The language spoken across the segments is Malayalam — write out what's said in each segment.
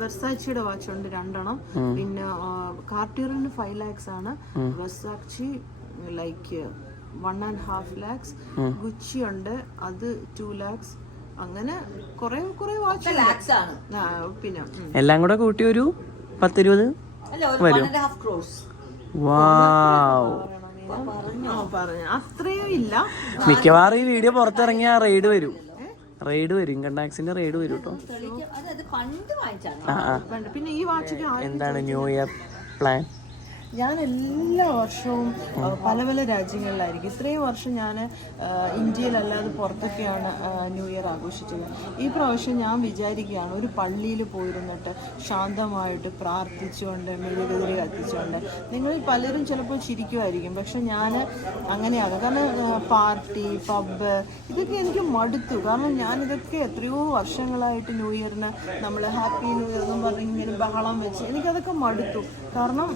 വെർസാച്ചിയുടെ വാച്ച് ഉണ്ട് 2 എണ്ണം. പിന്നെ കാർട്ടിയറിന് 5 lakhs ആണ്. വെർസാച്ചി ലൈക്ക് 1.5 lakhs. ഗുച്ചി ഉണ്ട്, അത് 2 lakhs. അങ്ങനെ കുറെ വാച്ച് പിന്നെ എല്ലാം കൂടെ കൂട്ടി ഒരു 10-20 വരും. അത്രയും ഇല്ല. മിക്കവാറും ഈ വീഡിയോ പുറത്തിറങ്ങിയ റെയ്ഡ് വരും. ഇൻകം ടാക്സിന്റെ റെയ്ഡ് വരും കേട്ടോ. പിന്നെ ഈ വാച്ചിക്ക് എന്താണ് ന്യൂ ഇയർ പ്ലാൻ? ഞാൻ എല്ലാ വർഷവും പല രാജ്യങ്ങളിലായിരിക്കും. ഇത്രയും വർഷം ഞാൻ ഇന്ത്യയിലല്ലാതെ പുറത്തൊക്കെയാണ് ന്യൂ ഇയർ ആഘോഷിച്ചത്. ഈ പ്രാവശ്യം ഞാൻ വിചാരിക്കുകയാണ് ഒരു പള്ളിയിൽ പോയിരുന്നിട്ട് ശാന്തമായിട്ട് പ്രാർത്ഥിച്ചുകൊണ്ട് മെഴുകുതിരി കത്തിച്ചുകൊണ്ട്. നിങ്ങളിൽ പലരും ചിലപ്പോൾ ചിരിക്കുമായിരിക്കും, പക്ഷെ ഞാൻ അങ്ങനെയാണ്. കാരണം പാർട്ടി, പബ്ബ് ഇതൊക്കെ എനിക്ക് മടുത്തു. കാരണം ഞാനിതൊക്കെ എത്രയോ വർഷങ്ങളായിട്ട് ന്യൂ ഇയറിന് നമ്മൾ ഹാപ്പി ന്യൂ ഇയർ എന്നും പറഞ്ഞ് ഇങ്ങനെ ബഹളം വെച്ച് എനിക്കതൊക്കെ മടുത്തു. കാരണം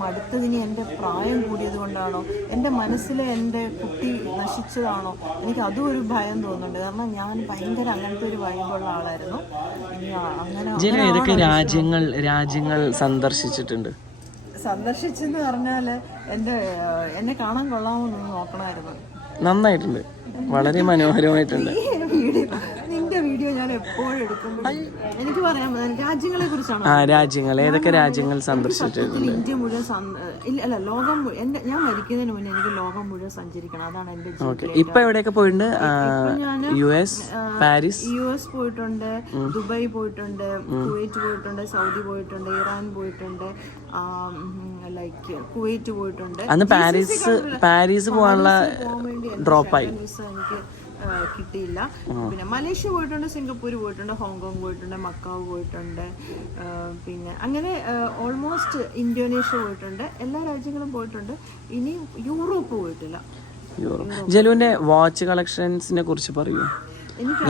മടുത്തതിന് എൻ്റെ പ്രായം കൂടിയത് കൊണ്ടാണോ, എൻ്റെ മനസ്സിലെ എൻ്റെ കുട്ടി നശിച്ചതാണോ, എനിക്ക് അതും ഒരു ഭയം തോന്നുന്നുണ്ട്. കാരണം ഞാൻ ഭയങ്കര അങ്ങനത്തെ ഒരു വൈബുള്ള ആളായിരുന്നു. അങ്ങനെ ഏതൊക്കെ രാജ്യങ്ങൾ സന്ദർശിച്ചെന്ന് പറഞ്ഞാൽ എന്നെ കാണാൻ കൊള്ളാമെന്ന് നോക്കണമായിരുന്നു. നന്നായിട്ടുണ്ട്, വളരെ മനോഹരമായിട്ടുണ്ട്. നിന്റെ വീഡിയോ ഞാൻ എപ്പോഴും എടുക്കുമ്പോൾ എനിക്ക് പറയാൻ രാജ്യങ്ങളെ കുറിച്ചാണ്. രാജ്യങ്ങൾ ഏതൊക്കെ രാജ്യങ്ങൾ സന്ദർശിച്ചിട്ടുണ്ട്? ഇന്ത്യ മുഴുവൻ അല്ല, ലോകം ഞാൻ മരിക്കുന്നതിന് മുന്നേ എനിക്ക് ലോകം മുഴുവൻ സഞ്ചരിക്കണം. അതാണ് എന്റെ ജീവിതം. ഇപ്പൊ എവിടെയൊക്കെ പോയിട്ടുണ്ട്? US പോയിട്ടുണ്ട്, ദുബായ് പോയിട്ടുണ്ട്, കുവൈറ്റ് പോയിട്ടുണ്ട്, സൗദി പോയിട്ടുണ്ട്, ഇറാൻ പോയിട്ടുണ്ട്, ലൈക്ക് കുവൈറ്റ് പോയിട്ടുണ്ട്. അന്ന് പാരീസ് പോകാനുള്ള ഡ്രോപ്പായി, എനിക്ക് കിട്ടിയില്ല. പിന്നെ മലേഷ്യ പോയിട്ടുണ്ട്, സിംഗപ്പൂർ പോയിട്ടുണ്ട്, ഹോങ്കോങ് പോയിട്ടുണ്ട്, മക്കാവ് പോയിട്ടുണ്ട്, പിന്നെ അങ്ങനെ ഓൾമോസ്റ്റ് ഇന്തോനേഷ്യ പോയിട്ടുണ്ട്. എല്ലാ രാജ്യങ്ങളും പോയിട്ടുണ്ട്. ഇനി യൂറോപ്പ് പോയിട്ടില്ല. ജലുവിന്റെ വാച്ച് കളക്ഷൻസിനെ കുറിച്ച് പറയൂ.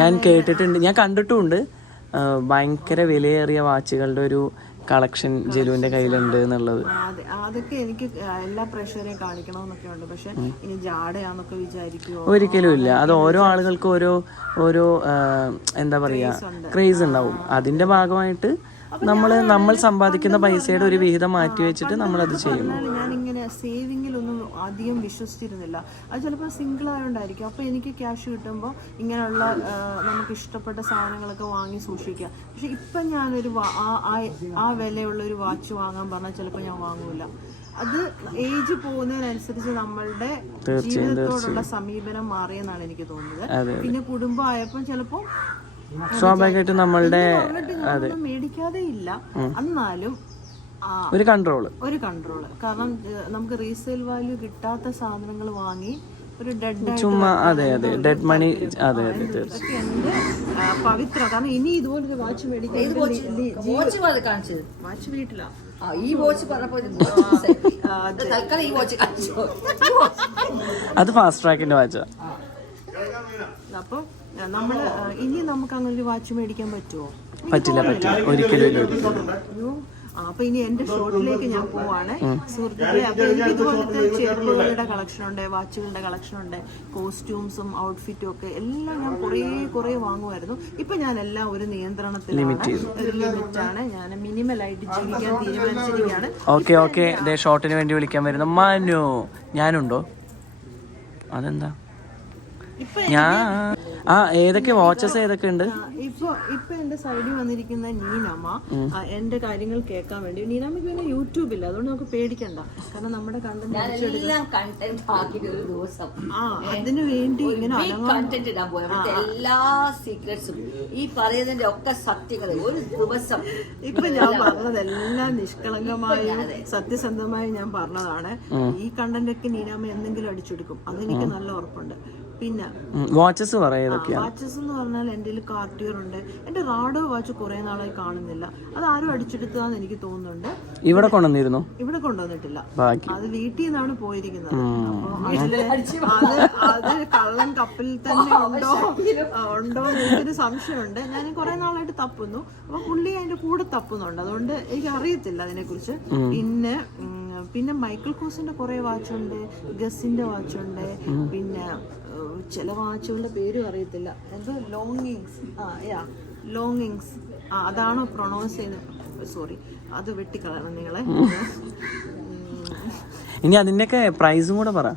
ഞാൻ കേട്ടിട്ടുണ്ട്, ഞാൻ കണ്ടിട്ടുമുണ്ട്. ഭയങ്കര വിലയേറിയ വാച്ചുകളുടെ ഒരു കളക്ഷൻ ജലുവിന്റെ കയ്യിലുണ്ട് എന്നുള്ളത്. അതൊക്കെ എനിക്ക് എല്ലാ പ്രേക്ഷകരെയും കാണിക്കണമെന്നൊക്കെ ഉണ്ട്. പക്ഷെ ഇനി ജാടയാന്നൊക്കെ വിചാരിക്കുമോ? ഒരിക്കലും ഇല്ല. അത് ഓരോ ആളുകൾക്കും ഓരോ എന്താ പറയാ ക്രേസ് ഉണ്ടാവും. അതിന്റെ ഭാഗമായിട്ട് നമ്മൾ സമ്പാദിക്കുന്ന പൈസയുടെ ഒരു വിഹിതം മാറ്റി വെച്ചിട്ട് നമ്മളത് ചെയ്യുന്നു. ഞാനിങ്ങനെ സേവിങ്ങിലൊന്നും അധികം വിശ്വസിച്ചിരുന്നില്ല. അത് ചിലപ്പോൾ സിംഗിൾ ആയതുകൊണ്ടായിരിക്കും. അപ്പോൾ എനിക്ക് ക്യാഷ് കിട്ടുമ്പോൾ ഇങ്ങനെയുള്ള നമുക്ക് ഇഷ്ടപ്പെട്ട സാധനങ്ങളൊക്കെ വാങ്ങി സൂക്ഷിക്കുക. പക്ഷെ ഇപ്പം ഞാനൊരു ആ വിലയുള്ള ഒരു വാച്ച് വാങ്ങാൻ പറഞ്ഞാൽ ചിലപ്പോൾ ഞാൻ വാങ്ങൂല. അത് ഏജ് പോകുന്നതിനനുസരിച്ച് നമ്മളുടെ ജീവിതത്തോടുള്ള സമീപനം മാറിയെന്നാണ് എനിക്ക് തോന്നുന്നത്. പിന്നെ കുടുംബം ആയപ്പോൾ ചിലപ്പോൾ സ്വാഭാവികമായിട്ടും നമ്മളുടെ മേടിക്കാതെ ഇല്ല, എന്നാലും ഒരു കൺട്രോള്. കാരണം നമുക്ക് റീസെയിൽ വാല്യൂ കിട്ടാത്ത സാധനങ്ങൾ വാങ്ങി ഒരു ഡെഡ് മണി. പവിത്ര. കാരണം ഇനി ഇതുപോലൊരു വാച്ച് മേടിക്കാൻ വാച്ച് വീട്ടിലാ. അത് ഫാസ്റ്റ് ട്രാക്കിന്റെ വാച്ചാ. അപ്പൊ ഇനി നമുക്ക് അങ്ങനെ ഒരു വാച്ച് മേടിക്കാൻ പറ്റുമോ? പറ്റില്ല, ഒരിക്കലും. അപ്പൊ ഇനി എന്റെ ഷോട്ടിലേക്ക് ഞാൻ പോവാണ് സുഹൃത്തുക്കളെ. അപ്പൊ എനിക്ക് ഇതുപോലത്തെ ചെരുപ്പുകളുടെ കളക്ഷൻ ഉണ്ട്, വാച്ചുകളുടെ കളക്ഷൻ ഉണ്ട്, കോസ്റ്റ്യൂംസും ഔട്ട്ഫിറ്റും ഒക്കെ എല്ലാം ഞാൻ കുറെ വാങ്ങുമായിരുന്നു. ഇപ്പൊ ഞാൻ എല്ലാം ഒരു നിയന്ത്രണത്തിലാണ്, ഒരു ലിമിറ്റാണ്. ഞാൻ മിനിമലായിട്ട് ജീവിക്കാൻ തീരുമാനിച്ചിരിക്കുകയാണ്. ഓക്കെ ഷോട്ടിന് വേണ്ടി വിളിക്കാൻ വരുന്നു മനു. ഞാനുണ്ടോ? അതെന്താ? ഏതൊക്കെ വാച്ചസ് ഏതൊക്കെ ഉണ്ട്? ഇപ്പൊ എന്റെ സൈഡിൽ വന്നിരിക്കുന്ന നീനമ്മ എന്റെ കാര്യങ്ങൾ കേൾക്കാൻ വേണ്ടി. നീനമ്മക്ക് പിന്നെ യൂട്യൂബില്ല, അതുകൊണ്ട് നമുക്ക് പേടിക്കണ്ട. കാരണം നമ്മുടെ കണ്ടന്റ് അതിനു വേണ്ടി ഇങ്ങനെ എല്ലാ സീക്രട്സും ഈ പറയുന്നതിന്റെ ഒക്കെ സത്യങ്ങളെ ഒരു ദിവസം ഇപ്പൊ ഞാൻ പറഞ്ഞതെല്ലാം നിഷ്കളങ്കമായി സത്യസന്ധമായി ഞാൻ പറഞ്ഞതാണ്. ഈ കണ്ടന്റ് ഒക്കെ നീനാമ്മ എന്തെങ്കിലും അടിച്ചെടുക്കും, അതെനിക്ക് നല്ല ഉറപ്പുണ്ട്. പിന്നെ വാച്ചസ് എന്ന് പറഞ്ഞാൽ എൻ്റെ കാർട്ടിയർ ഉണ്ട്. എന്റെ റാഡോ വാച്ച് കുറെ നാളായി കാണുന്നില്ല. അത് ആരും അടിച്ചെടുത്തതാന്ന് എനിക്ക് തോന്നുന്നുണ്ട്. ഇവിടെ കൊണ്ടുവന്നിട്ടില്ല. അത് വീട്ടിൽ നിന്നാണ് പോയിരിക്കുന്നത്. അത് കള്ളൻ കപ്പിൽ തന്നെ ഉണ്ടോ എന്ന് എനിക്കൊരു സംശയമുണ്ട്. ഞാൻ കുറെ നാളായിട്ട് തപ്പുന്നു. അപ്പൊ പുള്ളി അതിന്റെ കൂടെ തപ്പുന്നുണ്ട്. അതുകൊണ്ട് എനിക്ക് അറിയത്തില്ല അതിനെ കുറിച്ച്. പിന്നെ മൈക്കിൾ കോസിന്റെ കുറെ വാച്ചുണ്ട്, ഗസിന്റെ വാച്ചുണ്ട്, പിന്നെ ചില വാച്ചുകളുടെ പേരും അറിയത്തില്ല. എന്തോ ലോങ്ങിങ്സ് അതാണോ പ്രൊണൗൺസ് ചെയ്യുന്നത്? സോറി, അത് വെട്ടിക്കളയണം നിങ്ങളെ. ഇനി അതിൻ്റെയൊക്കെ പ്രൈസും കൂടെ പറ.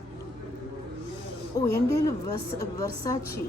ഓ, എൻ്റെ വെർസാച്ചി